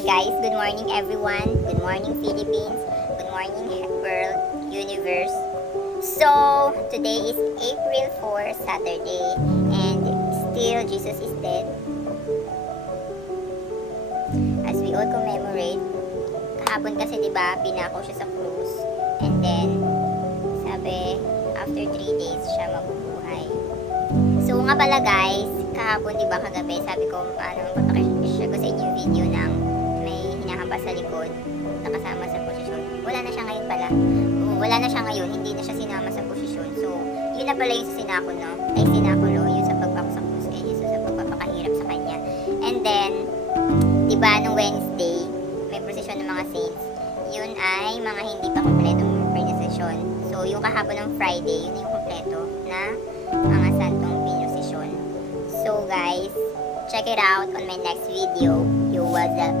guys, good morning everyone, good morning Philippines, good morning world, universe. So, today is April 4, Saturday, and still Jesus is dead. As we all commemorate, kahapon kasi diba, pinako siya sa krus, and then, sabi, after 3 days siya mabubuhay. So nga pala guys, kahapon diba kagabi, sabi ko, papakishare ko sa inyo yung video ng may hinahampas sa likod, nakasama sa posisyon. Wala na siya ngayon pala. Wala na siya ngayon, hindi na siya sinama sa posisyon. So, yun na pala yung sa sinakulo, yun sa pagpaksak ko sa Jesus, sa pagpapakahirap sa kanya. And then, diba, nung Wednesday, may prosesyon ng mga saints. Yun ay mga hindi pa kompletong prosesyon. So, yung kahapon ng Friday, yun yung kompleto na mga santong pinrosesyon. So, guys, check it out on my next video. Yo, what's up?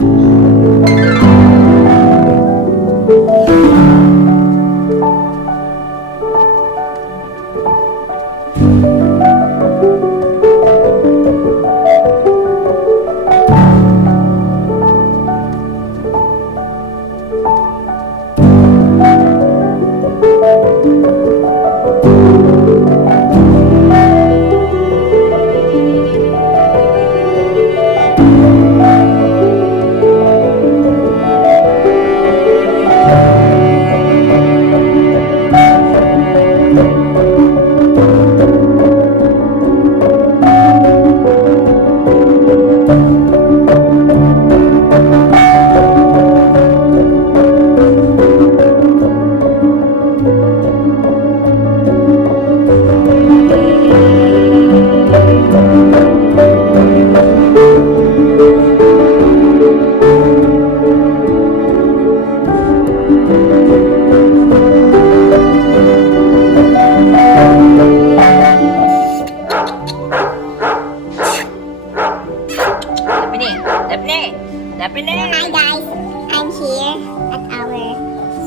Hi guys, I'm here at our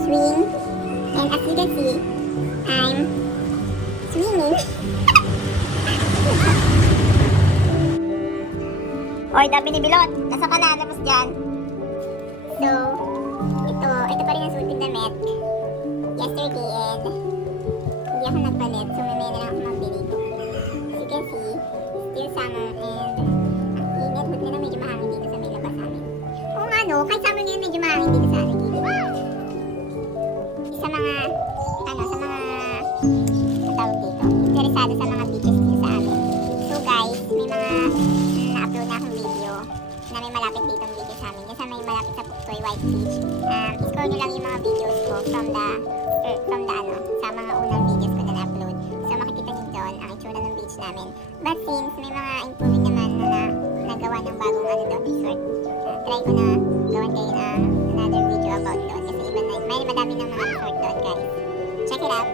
swing, and as you can see, I'm swinging. Oy, Dapi ni Bilot, nasa ka na, tapos dyan. So, ito pa rin ang suot ng damit. Yesterday, and hindi ako nagpalit, so may na lang ako mabili. As you can see, still summer, and ang init, buti na medyo mahangin dito sa may labas namin. Oo nga no, kahit summer ngayon medyo mahangin dito sa ating gilid. Sa mga, tawag dito, interesado sa mga beaches dito sa amin. So guys, may mga na-upload na akong video na may malapit dito ang beaches sa amin. Kasi may malapit sa Puktoy White Beach. I-scroll nyo lang yung mga videos ko from the sa mga unang videos ko na na-upload. So makikita nyo doon ang itsura ng beach namin. But since may mga improving naman na nagawa ng bagong resort, try ko na gawan kayo another video about doon. Kasi iba na, may madami ng mga resort doon guys. Check it out.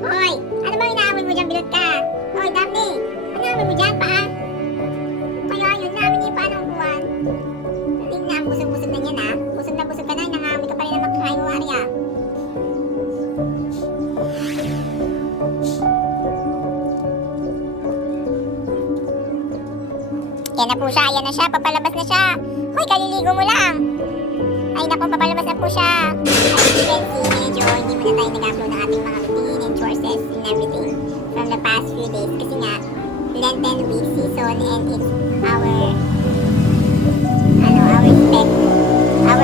Hoy! Ano ba inaamon mo dyan, Bilot ka? Hoy, Daphne! Ano inaamon mo dyan, pa? Kaya yun, namin niya yung paano ang buwan. Tingnan na, busog-busog na yan ha. Busog na busog ka na, nangamoy ka pa rin na makakain mo, Arya. Yan na po siya, yan na siya, papalabas na siya. Hoy, kaliligo mo lang. Ay naku, papalabas na po siya. As you can see, medyo hindi muna tayo nag-upload ng ating mga routine and courses and everything from the past few days. Kasi nga, Lenten week season, and it's our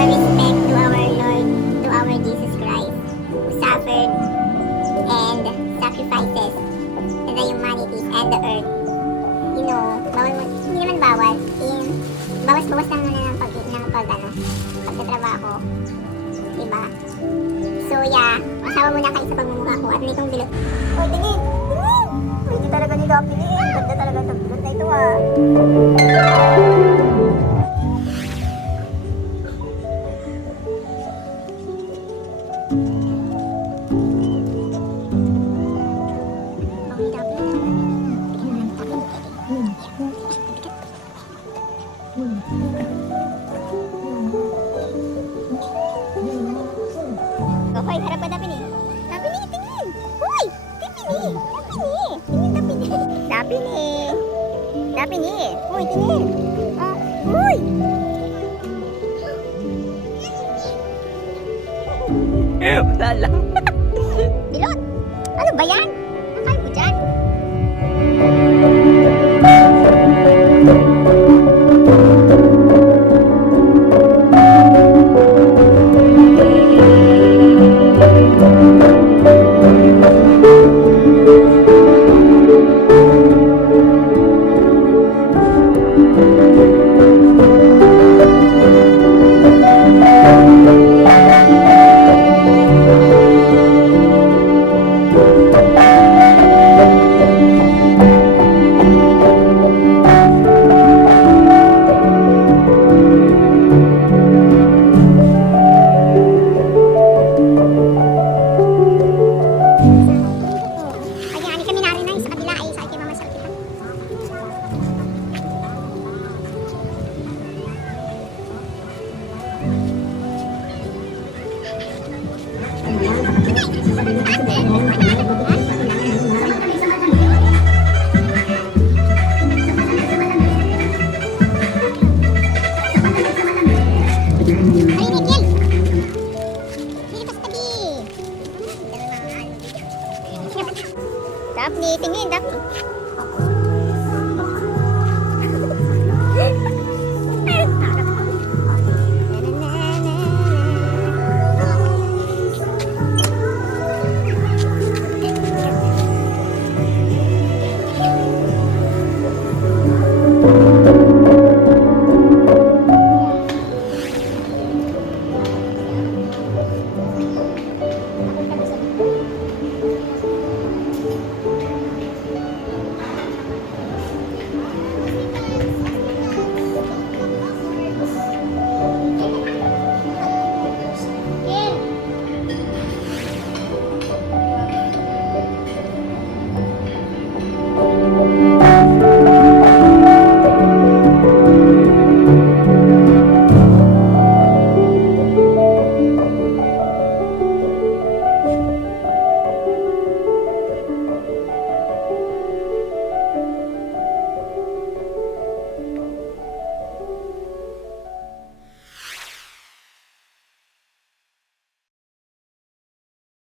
respect to our Lord, to our Jesus Christ, who suffered and sacrifices the humanities and the earth. You know, hindi naman bawal. Bawas-bawas lang muna ng pagtatrabaho. Diba? So yeah, masawa muna kayo sa pagmumukha ko at may itong bilot. Hoy, tingin! Tingin! Hindi talaga nila ako piliin. Ganda talaga itong bilot na ito ah. Hoy, harap ka Daphne. Daphne, tingin! Hoy! Daphne! Tingin, Daphne! Daphne! Hoy, tingin! Hoy! Wala lang.